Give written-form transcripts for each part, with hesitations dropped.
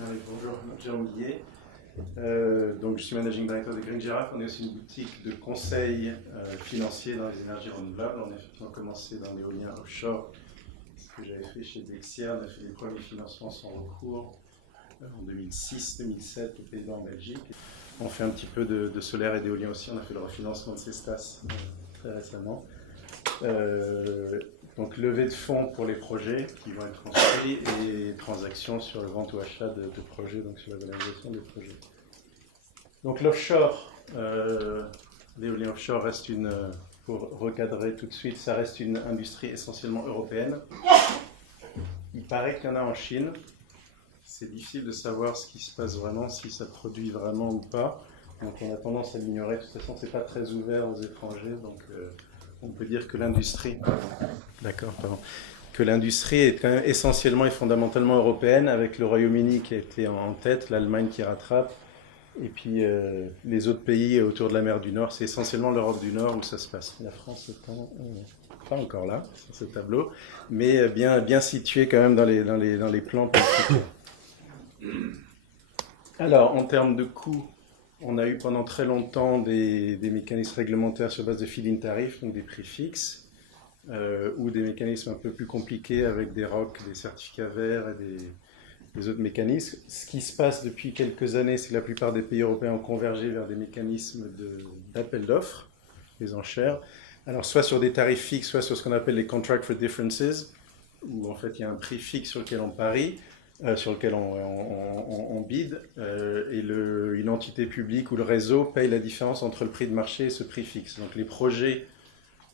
Bonjour, Jérôme Guillet. Donc, je suis managing director de Green Giraffe. On est aussi une boutique de conseil financier dans les énergies renouvelables. On a effectivement commencé dans l'éolien offshore, ce que j'avais fait chez Dexia. On a fait les premiers financements sans recours en 2006-2007 aux Pays-Bas, en Belgique. On fait un petit peu de solaire et d'éolien aussi. On a fait le refinancement de Cestas très récemment. Donc levée de fonds pour les projets qui vont être construits et transactions sur le vente ou achat de projets, donc sur la valorisation des projets. Donc l'offshore, l'éolien offshore reste pour recadrer tout de suite, ça reste une industrie essentiellement européenne. Il paraît qu'il y en a en Chine. C'est difficile de savoir ce qui se passe vraiment, si ça produit vraiment ou pas. Donc on a tendance à l'ignorer. De toute façon, c'est pas très ouvert aux étrangers, donc on peut dire que l'industrie, que l'industrie est quand même essentiellement et fondamentalement européenne, avec le Royaume-Uni qui a été en tête, l'Allemagne qui rattrape, et puis les autres pays autour de la mer du Nord. C'est essentiellement l'Europe du Nord où ça se passe. La France étant pas encore là, sur ce tableau, mais bien situé quand même dans les plans politiques. Alors, en termes de coûts, on a eu pendant très longtemps des mécanismes réglementaires sur base de feed-in tarifs, donc des prix fixes, ou des mécanismes un peu plus compliqués avec des ROC, des certificats verts et des autres mécanismes. Ce qui se passe depuis quelques années, c'est que la plupart des pays européens ont convergé vers des mécanismes d'appel d'offres, les enchères. Alors, soit sur des tarifs fixes, soit sur ce qu'on appelle les contract for differences, où en fait il y a un prix fixe sur lequel on parie, sur lequel on bide, et une entité publique ou le réseau paye la différence entre le prix de marché et ce prix fixe. Donc les projets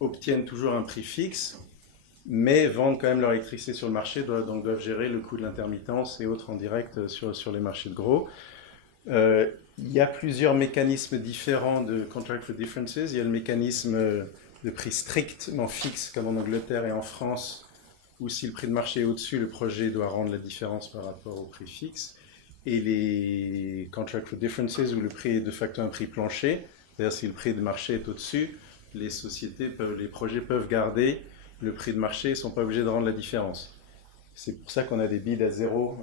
obtiennent toujours un prix fixe, mais vendent quand même leur électricité sur le marché, donc doivent gérer le coût de l'intermittence et autres en direct sur les marchés de gros. Il y a plusieurs mécanismes différents de Contract for Differences. Il y a le mécanisme de prix strictement fixe, comme en Angleterre et en France, où si le prix de marché est au-dessus, le projet doit rendre la différence par rapport au prix fixe. Et les Contract for Differences, où le prix est de facto un prix plancher, c'est-à-dire si le prix de marché est au-dessus, les projets peuvent garder le prix de marché, ils ne sont pas obligés de rendre la différence. C'est pour ça qu'on a des bids à zéro,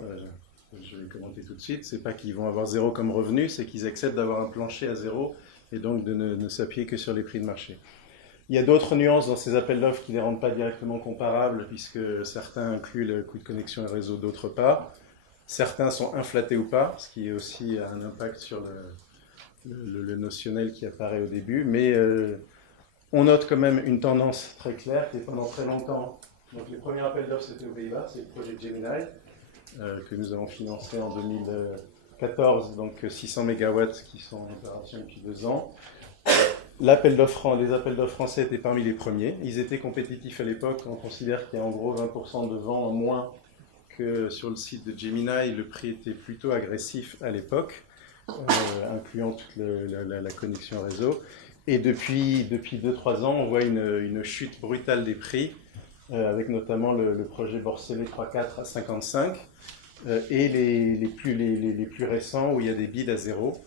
je vais commenter tout de suite. C'est pas qu'ils vont avoir zéro comme revenu, c'est qu'ils acceptent d'avoir un plancher à zéro et donc de ne s'appuyer que sur les prix de marché. Il y a d'autres nuances dans ces appels d'offres qui ne les rendent pas directement comparables, puisque certains incluent le coût de connexion et réseau, d'autres pas. Certains sont inflatés ou pas, ce qui est aussi un impact sur le notionnel qui apparaît au début. Mais on note quand même une tendance très claire qui est pendant très longtemps. Donc les premiers appels d'offres, c'était aux Pays-Bas, c'est le projet Gemini, que nous avons financé en 2014, donc 600 MW qui sont en opération depuis 2 ans. Les appels d'offres français étaient parmi les premiers. Ils étaient compétitifs à l'époque. On considère qu'il y a en gros 20% de vent en moins que sur le site de Gemini. Le prix était plutôt agressif à l'époque, incluant toute la connexion réseau. Et depuis 2-3 ans, on voit une chute brutale des prix, avec notamment le projet Borssele 3-4 à 55, et les plus récents où il y a des bids à zéro.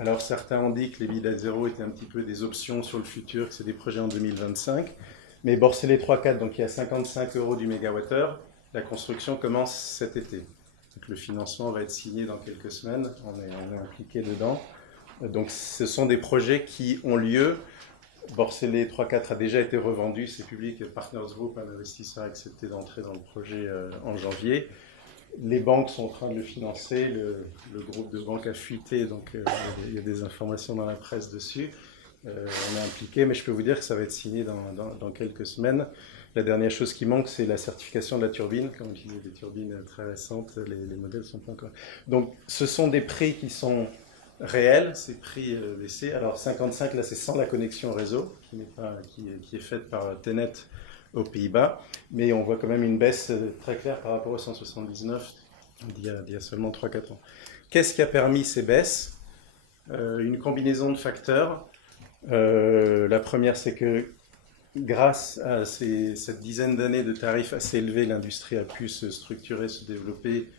Alors certains ont dit que les bids à zéro étaient un petit peu des options sur le futur, que c'est des projets en 2025. Mais Borssele 3-4, donc il y a 55 € du mégawattheure, la construction commence cet été. Donc le financement va être signé dans quelques semaines, on est impliqué dedans. Donc ce sont des projets qui ont lieu. Borssele 3-4 a déjà été revendu, c'est public, Partners Group, un investisseur, a accepté d'entrer dans le projet en janvier. Les banques sont en train de le financer, le groupe de banques a fuité, donc il y a des informations dans la presse dessus. On est impliqué, mais je peux vous dire que ça va être signé dans quelques semaines. La dernière chose qui manque, c'est la certification de la turbine. Comme je disais, des turbines très récentes, les modèles ne sont pas encore... Donc ce sont des prix qui sont réels, ces prix baissés. Alors 55, là c'est sans la connexion réseau, qui est faite par Tenet aux Pays-Bas, mais on voit quand même une baisse très claire par rapport aux 179 d'il y a seulement 3-4 ans. Qu'est-ce qui a permis ces baisses? Une combinaison de facteurs. La première, c'est que grâce à cette dizaine d'années de tarifs assez élevés, l'industrie a pu se structurer, se développer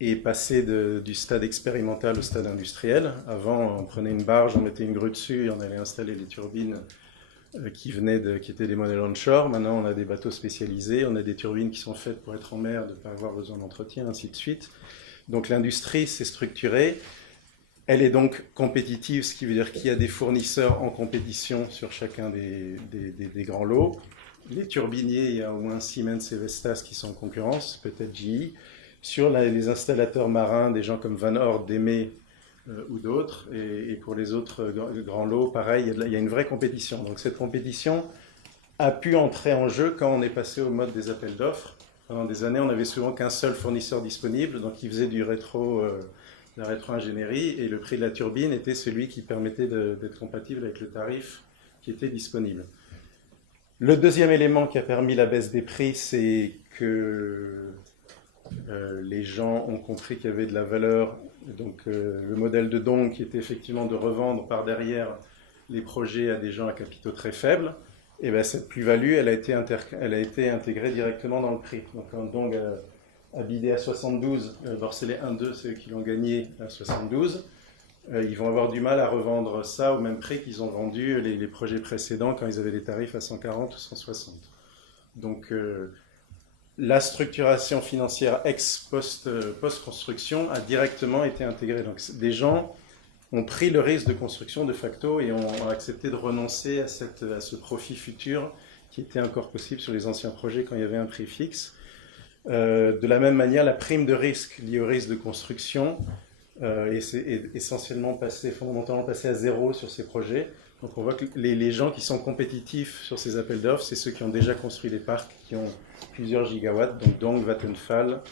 et passer du stade expérimental au stade industriel. Avant, on prenait une barge, on mettait une grue dessus et on allait installer les turbines qui étaient des modèles onshore. Maintenant, on a des bateaux spécialisés, on a des turbines qui sont faites pour être en mer, de ne pas avoir besoin d'entretien, ainsi de suite. Donc l'industrie s'est structurée, elle est donc compétitive, ce qui veut dire qu'il y a des fournisseurs en compétition sur chacun des grands lots. Les turbiniers, il y a au moins Siemens et Vestas qui sont en concurrence, peut-être GE. Sur les installateurs marins, des gens comme Van Oord, DEME ou d'autres. Et pour les autres grands lots, pareil, il y a une vraie compétition. Donc cette compétition a pu entrer en jeu quand on est passé au mode des appels d'offres. Pendant des années, on n'avait souvent qu'un seul fournisseur disponible, donc il faisait de la rétro-ingénierie, et le prix de la turbine était celui qui permettait d'être compatible avec le tarif qui était disponible. Le deuxième élément qui a permis la baisse des prix, c'est que les gens ont compris qu'il y avait de la valeur. Donc le modèle de Dong, qui était effectivement de revendre par derrière les projets à des gens à capitaux très faibles, et bien cette plus-value, elle a été intégrée directement dans le prix. Donc quand Dong a bidé à 72, Borselais 1-2, ceux qui l'ont gagné à 72, ils vont avoir du mal à revendre ça au même prix qu'ils ont vendu les projets précédents quand ils avaient des tarifs à 140 ou 160. Donc la structuration financière post-construction a directement été intégrée. Donc des gens ont pris le risque de construction de facto et ont accepté de renoncer à ce profit futur qui était encore possible sur les anciens projets quand il y avait un prix fixe. De la même manière, la prime de risque liée au risque de construction est essentiellement fondamentalement passée à zéro sur ces projets. Donc on voit que les gens qui sont compétitifs sur ces appels d'offres, c'est ceux qui ont déjà construit des parcs, qui ont plusieurs gigawatts, donc Dong, Vattenfall,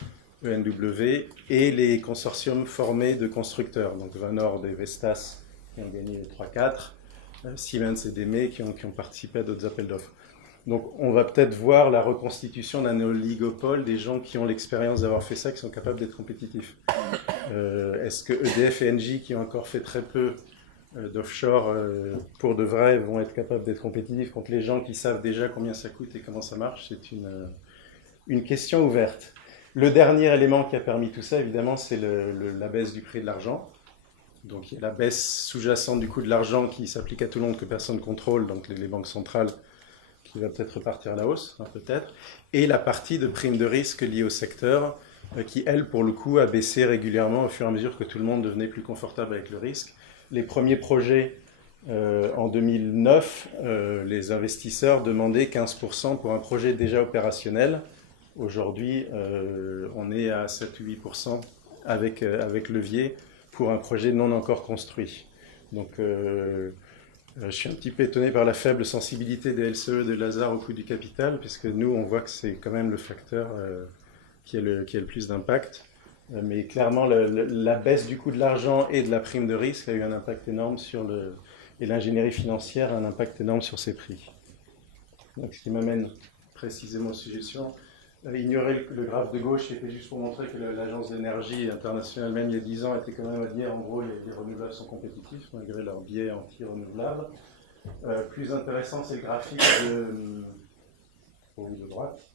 ENW, et les consortiums formés de constructeurs, donc Van Oord et Vestas, qui ont gagné les 3-4, Siemens et DEME, qui ont participé à d'autres appels d'offres. Donc on va peut-être voir la reconstitution d'un oligopole, des gens qui ont l'expérience d'avoir fait ça, qui sont capables d'être compétitifs. Est-ce que EDF et Engie, qui ont encore fait très peu d'offshore, pour de vrai, vont être capables d'être compétitifs contre les gens qui savent déjà combien ça coûte et comment ça marche? C'est une question ouverte. Le dernier élément qui a permis tout ça, évidemment, c'est la baisse du prix de l'argent. Donc il y a la baisse sous-jacente du coût de l'argent qui s'applique à tout le monde, que personne ne contrôle, donc les banques centrales, qui va peut-être repartir à la hausse, hein, peut-être, et la partie de prime de risque liée au secteur, qui, elle, pour le coup, a baissé régulièrement au fur et à mesure que tout le monde devenait plus confortable avec le risque. Les premiers projets, en 2009, les investisseurs demandaient 15% pour un projet déjà opérationnel. Aujourd'hui, on est à 7-8% avec levier pour un projet non encore construit. Donc, je suis un petit peu étonné par la faible sensibilité des LCE de Lazare au coût du capital, puisque nous, on voit que c'est quand même le facteur qui a le plus d'impact. Mais clairement, la baisse du coût de l'argent et de la prime de risque a eu un impact énorme et l'ingénierie financière a un impact énorme sur ces prix. Donc, ce qui m'amène précisément au sujet suivant. Ignorer le graphe de gauche, c'était juste pour montrer que l'Agence de l'énergie internationale, même il y a 10 ans, était quand même à dire, en gros, les renouvelables sont compétitifs, malgré leur biais anti-renouvelable. Plus intéressant, c'est le graphique de droite,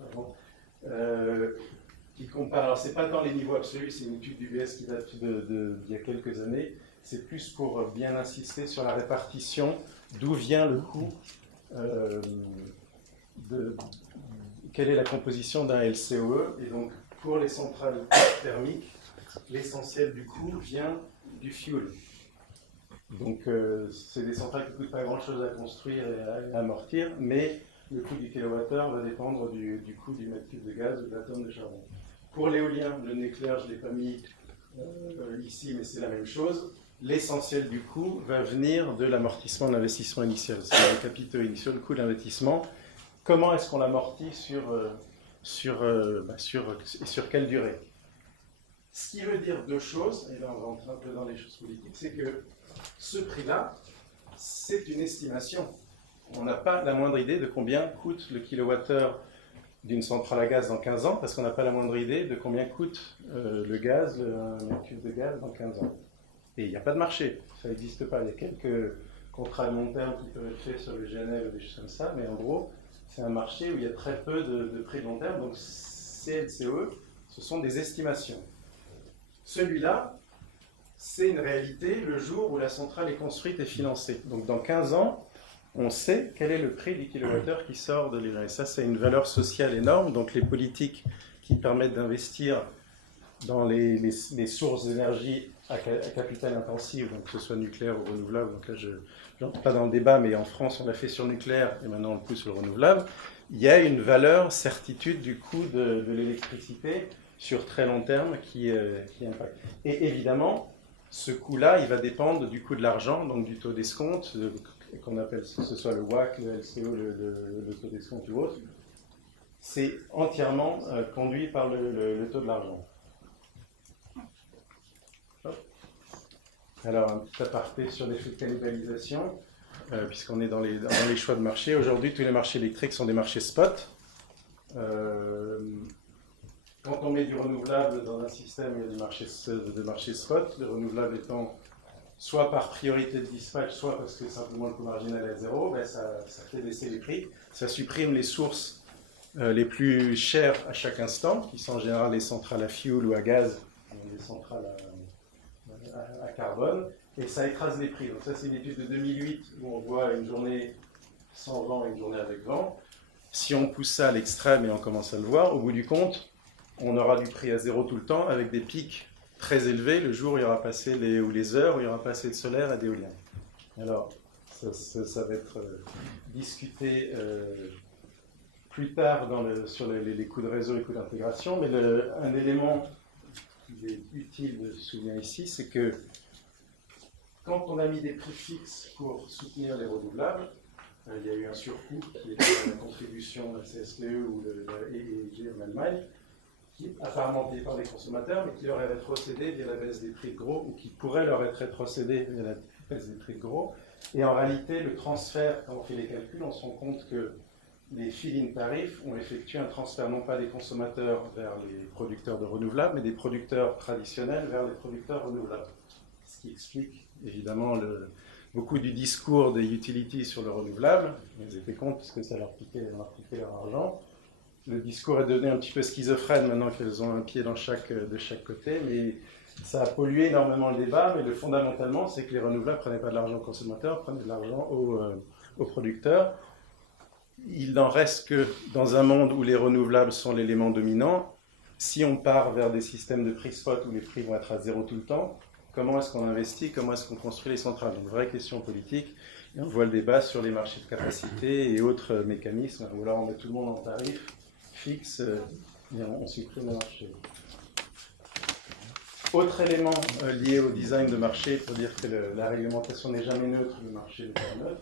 qui compare, alors c'est pas dans les niveaux absolus, c'est une étude d'UBS qui date d'il y a quelques années, c'est plus pour bien insister sur la répartition, d'où vient le coût quelle est la composition d'un LCOE. Et donc, pour les centrales thermiques, l'essentiel du coût vient du fuel. Donc, c'est des centrales qui ne coûtent pas grand-chose à construire et à amortir, mais le coût du kilowattheure va dépendre du coût du mètre cube de gaz ou de la tonne de charbon. Pour l'éolien, le nucléaire, je ne l'ai pas mis ici, mais c'est la même chose. L'essentiel du coût va venir de l'amortissement de l'investissement initial. C'est le capitaux initial, le coût d'investissement. Comment est-ce qu'on l'amortit sur quelle durée? Ce qui veut dire deux choses, et là on va entrer un peu dans les choses politiques, c'est que ce prix-là, c'est une estimation. On n'a pas la moindre idée de combien coûte le kilowattheure d'une centrale à gaz dans 15 ans, parce qu'on n'a pas la moindre idée de combien coûte le gaz, un mètre cube de gaz dans 15 ans. Et il n'y a pas de marché, ça n'existe pas. Il y a quelques contrats de long terme qui peuvent être faits sur le GNL ou des choses comme ça, mais en gros, c'est un marché où il y a très peu de prix de long terme, donc ces LCOE, ce sont des estimations. Celui-là, c'est une réalité le jour où la centrale est construite et financée. Donc dans 15 ans, on sait quel est le prix du kilowattheure qui sort de l'énergie. Et ça, c'est une valeur sociale énorme. Donc les politiques qui permettent d'investir dans les sources d'énergie à capital intensif, donc que ce soit nucléaire ou renouvelable, donc là je n'entre pas dans le débat, mais en France on l'a fait sur le nucléaire et maintenant on le pousse sur le renouvelable, il y a une valeur certitude du coût de l'électricité sur très long terme qui impacte. Et évidemment, ce coût-là, il va dépendre du coût de l'argent, donc du taux d'escompte, qu'on appelle, que ce soit le WACC, le LCO, le taux d'escompte ou autre. C'est entièrement conduit par le taux de l'argent. Alors, un petit aparté sur l'effet de cannibalisation, puisqu'on est dans les choix de marché. Aujourd'hui, tous les marchés électriques sont des marchés spot. Quand on met du renouvelable dans un système, il y a des marchés spot, le renouvelable étant soit par priorité de dispatch, soit parce que simplement le coût marginal est à zéro, ben ça fait baisser les prix. Ça supprime les sources les plus chères à chaque instant, qui sont en général les centrales à fuel ou à gaz, les centrales à carbone, et ça écrase les prix. Donc ça, c'est une étude de 2008 où on voit une journée sans vent et une journée avec vent. Si on pousse ça à l'extrême et on commence à le voir, au bout du compte, on aura du prix à zéro tout le temps, avec des pics très élevés le jour où il y aura passé les heures où il y aura passé de solaire et d'éolien. Alors, ça va être discuté plus tard sur les coûts de réseau et les coûts d'intégration, mais un élément qui est utile de se souvenir ici, c'est que quand on a mis des prix fixes pour soutenir les renouvelables, il y a eu un surcoût qui est la contribution de la CSPE ou de la EEG en Allemagne, qui est apparemment payé par les consommateurs, mais qui leur est rétrocédé via la baisse des prix de gros, ou qui pourrait leur être rétrocédé via la baisse des prix de gros. Et en réalité, le transfert, quand on fait les calculs, on se rend compte que les feed-in tarifs ont effectué un transfert non pas des consommateurs vers les producteurs de renouvelables, mais des producteurs traditionnels vers les producteurs renouvelables. Ce qui explique évidemment beaucoup du discours des utilities sur le renouvelable. Ils étaient contre parce que ça leur piquait leur argent. Le discours est devenu un petit peu schizophrène maintenant qu'elles ont un pied de chaque côté, mais ça a pollué énormément le débat. Mais fondamentalement, c'est que les renouvelables ne prenaient pas de l'argent aux consommateurs, prenaient de l'argent aux producteurs. Il n'en reste que dans un monde où les renouvelables sont l'élément dominant, si on part vers des systèmes de prix spot où les prix vont être à zéro tout le temps, comment est-ce qu'on investit, comment est-ce qu'on construit les centrales? Donc, vraie question politique. Et on voit le débat sur les marchés de capacité et autres mécanismes, où là on met tout le monde en tarif fixe et on supprime le marché. Autre élément lié au design de marché, pour dire que la réglementation n'est jamais neutre, le marché n'est pas neutre.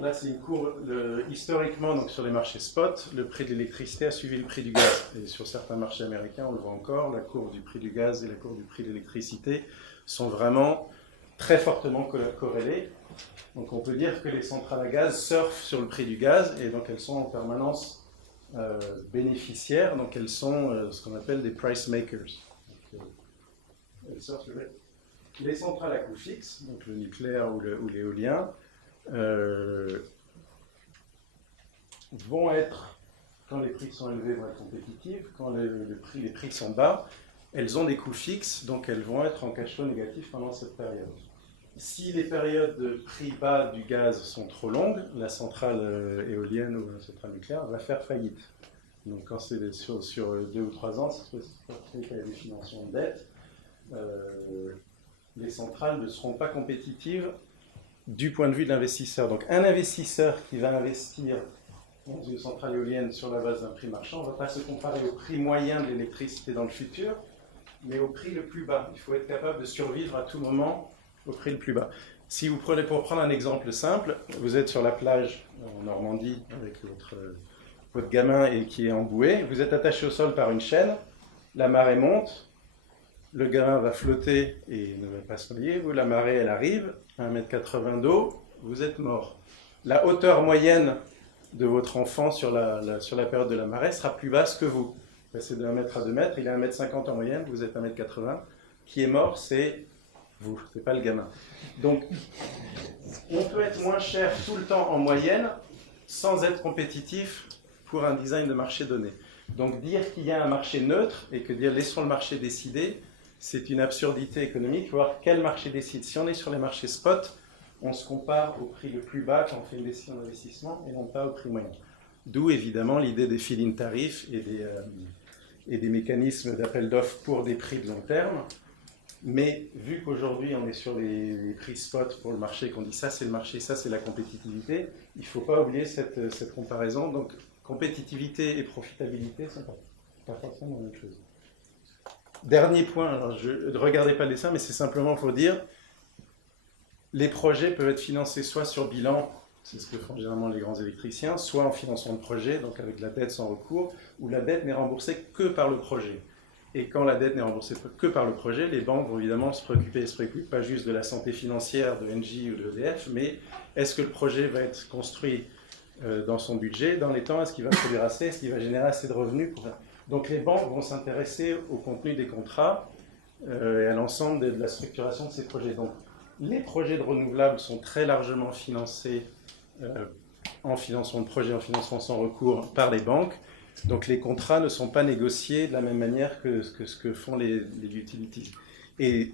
Là, c'est une courbe. Historiquement, donc sur les marchés spot, le prix de l'électricité a suivi le prix du gaz. Et sur certains marchés américains, on le voit encore, la courbe du prix du gaz et la courbe du prix de l'électricité sont vraiment très fortement corrélées. Donc on peut dire que les centrales à gaz surfent sur le prix du gaz et donc elles sont en permanence bénéficiaires, donc elles sont ce qu'on appelle des price makers. Donc, elles surfent sur les centrales à coût fixe, donc le nucléaire ou l'éolien, vont être, quand les prix sont élevés, vont être compétitives, quand les prix sont bas, elles ont des coûts fixes, donc elles vont être en cash flow négatif pendant cette période. Si les périodes de prix bas du gaz sont trop longues, la centrale éolienne ou la centrale nucléaire va faire faillite. Donc quand c'est sur 2 ou 3 ans, c'est qu'il y a des financements de dette, les centrales ne seront pas compétitives du point de vue de l'investisseur. Donc un investisseur qui va investir dans une centrale éolienne sur la base d'un prix marchand ne va pas se comparer au prix moyen de l'électricité dans le futur, mais au prix le plus bas. Il faut être capable de survivre à tout moment au prix le plus bas. Si vous prenez, pour prendre un exemple simple, vous êtes sur la plage en Normandie avec votre gamin et qui est en bouée, vous êtes attaché au sol par une chaîne, la marée monte, le gamin va flotter et ne va pas se noyer, vous, la marée elle arrive, 1,80 m d'eau, vous êtes mort. La hauteur moyenne de votre enfant sur la période de la marée sera plus basse que vous. C'est de 1 m à 2 m, il est 1,50 m en moyenne, vous êtes 1,80 m. Qui est mort, c'est vous, c'est pas le gamin. Donc, on peut être moins cher tout le temps en moyenne sans être compétitif pour un design de marché donné. Donc, dire qu'il y a un marché neutre et que dire laissons le marché décider, c'est une absurdité économique. Il faut voir quel marché décide. Si on est sur les marchés spot, on se compare au prix le plus bas quand on fait une décision d'investissement et non pas au prix moyen. D'où évidemment l'idée des feed-in tarifs et des mécanismes d'appel d'offres pour des prix de long terme. Mais vu qu'aujourd'hui on est sur les prix spot pour le marché, qu'on dit ça c'est le marché, ça c'est la compétitivité, il ne faut pas oublier cette comparaison. Donc compétitivité et profitabilité ne sont pas forcément la même chose. Dernier point, alors ne regardez pas le dessin, mais c'est simplement pour dire les projets peuvent être financés soit sur bilan, c'est ce que font généralement les grands électriciens, soit en financement de projet, donc avec la dette sans recours, où la dette n'est remboursée que par le projet. Et quand la dette n'est remboursée que par le projet, les banques vont évidemment se préoccupent pas juste de la santé financière de Engie ou de EDF, mais est-ce que le projet va être construit dans son budget, dans les temps, est-ce qu'il va produire assez, est-ce qu'il va générer assez de revenus pour... Donc les banques vont s'intéresser au contenu des contrats et à l'ensemble de la structuration de ces projets. Donc les projets de renouvelables sont très largement financés en financement de projet, en financement sans recours par les banques. Donc les contrats ne sont pas négociés de la même manière que ce que font les utilities. Et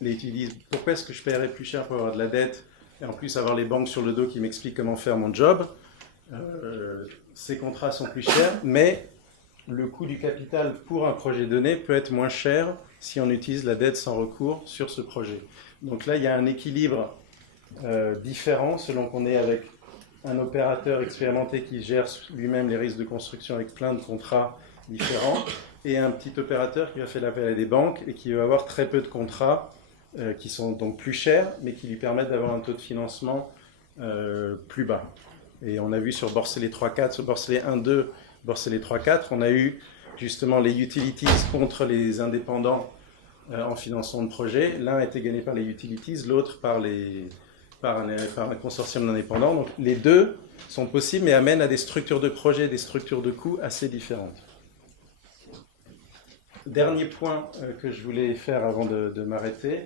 les utilities, pourquoi est-ce que je paierais plus cher pour avoir de la dette et en plus avoir les banques sur le dos qui m'expliquent comment faire mon job? Ces contrats sont plus chers, mais le coût du capital pour un projet donné peut être moins cher si on utilise la dette sans recours sur ce projet. Donc là, il y a un équilibre différent selon qu'on est avec un opérateur expérimenté qui gère lui-même les risques de construction avec plein de contrats différents et un petit opérateur qui va faire l'appel à des banques et qui va avoir très peu de contrats qui sont donc plus chers mais qui lui permettent d'avoir un taux de financement plus bas. Et on a vu sur Borselais 3.4, sur Borselais 1.2, Borselais 3.4, on a eu justement les utilities contre les indépendants en financement de projet. L'un a été gagné par les utilities, l'autre par un consortium d'indépendants. Donc les deux sont possibles, mais amènent à des structures de projet, des structures de coûts assez différentes. Dernier point que je voulais faire avant de m'arrêter,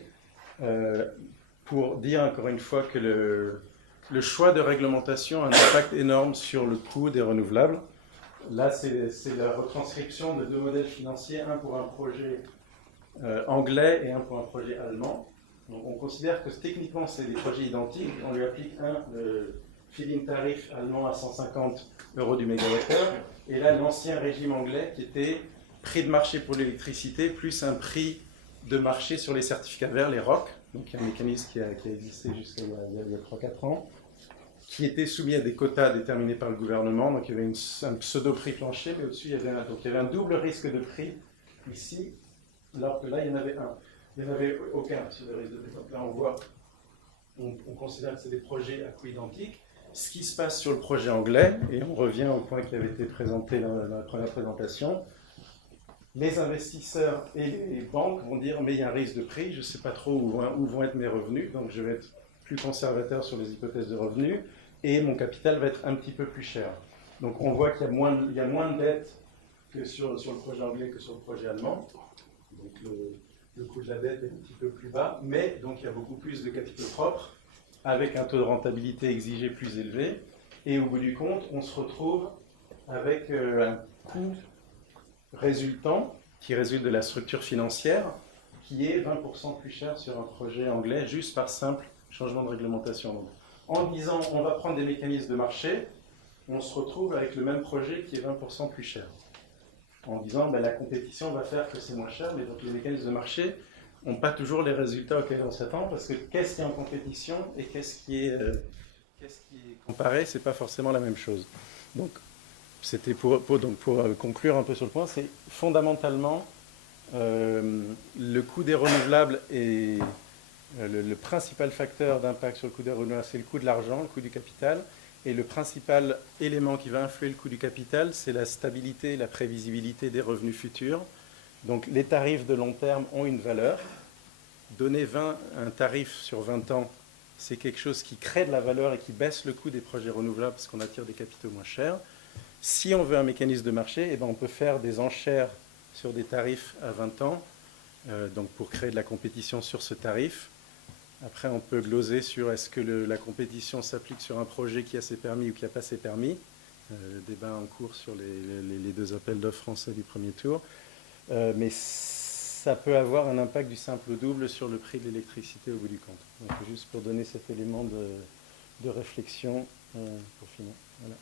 pour dire encore une fois que le choix de réglementation a un impact énorme sur le coût des renouvelables. Là, c'est la retranscription de deux modèles financiers, un pour un projet anglais et un pour un projet allemand. Donc, on considère que techniquement, c'est des projets identiques. On lui applique le feed-in tarif allemand à 150 € du mégawattheure. Et là, l'ancien régime anglais qui était prix de marché pour l'électricité plus un prix de marché sur les certificats verts, les ROC. Donc, il y a un mécanisme qui a existé jusqu'à il y a 3-4 ans, qui était soumis à des quotas déterminés par le gouvernement. Donc, il y avait un pseudo-prix plancher, mais au-dessus, il y avait un double risque de prix ici, alors que là, il y en avait un. Il n'y en avait aucun sur le risque de prix. Donc là, on considère que c'est des projets à coût identique. Ce qui se passe sur le projet anglais, et on revient au point qui avait été présenté dans la première présentation, les investisseurs et les banques vont dire mais il y a un risque de prix, je ne sais pas trop où vont être mes revenus, donc je vais être plus conservateur sur les hypothèses de revenus, et mon capital va être un petit peu plus cher. Donc on voit qu'il y a moins de dettes que sur le projet anglais que sur le projet allemand. Donc le coût de la dette est un petit peu plus bas, mais donc il y a beaucoup plus de capitaux propres, avec un taux de rentabilité exigé plus élevé, et au bout du compte, on se retrouve avec un coût résultant, qui résulte de la structure financière, qui est 20% plus cher sur un projet anglais, juste par simple changement de réglementation. Donc, en disant on va prendre des mécanismes de marché, on se retrouve avec le même projet qui est 20% plus cher. En disant ben, la compétition va faire que c'est moins cher, mais donc les mécanismes de marché n'ont pas toujours les résultats auxquels on s'attend, parce que qu'est-ce qui est en compétition et qu'est-ce qui est comparé, c'est pas forcément la même chose. Donc, c'était pour conclure un peu sur le point, c'est fondamentalement le coût des renouvelables et le principal facteur d'impact sur le coût des renouvelables, c'est le coût de l'argent, le coût du capital. Et le principal élément qui va influer le coût du capital, c'est la stabilité, la prévisibilité des revenus futurs. Donc les tarifs de long terme ont une valeur. Donner un tarif sur 20 ans, c'est quelque chose qui crée de la valeur et qui baisse le coût des projets renouvelables parce qu'on attire des capitaux moins chers. Si on veut un mécanisme de marché, eh ben on peut faire des enchères sur des tarifs à 20 ans, donc pour créer de la compétition sur ce tarif. Après, on peut gloser sur est-ce que la compétition s'applique sur un projet qui a ses permis ou qui n'a pas ses permis. Débat en cours sur les deux appels d'offres français du premier tour. Mais ça peut avoir un impact du simple au double sur le prix de l'électricité au bout du compte. Donc, juste pour donner cet élément de réflexion pour finir. Voilà.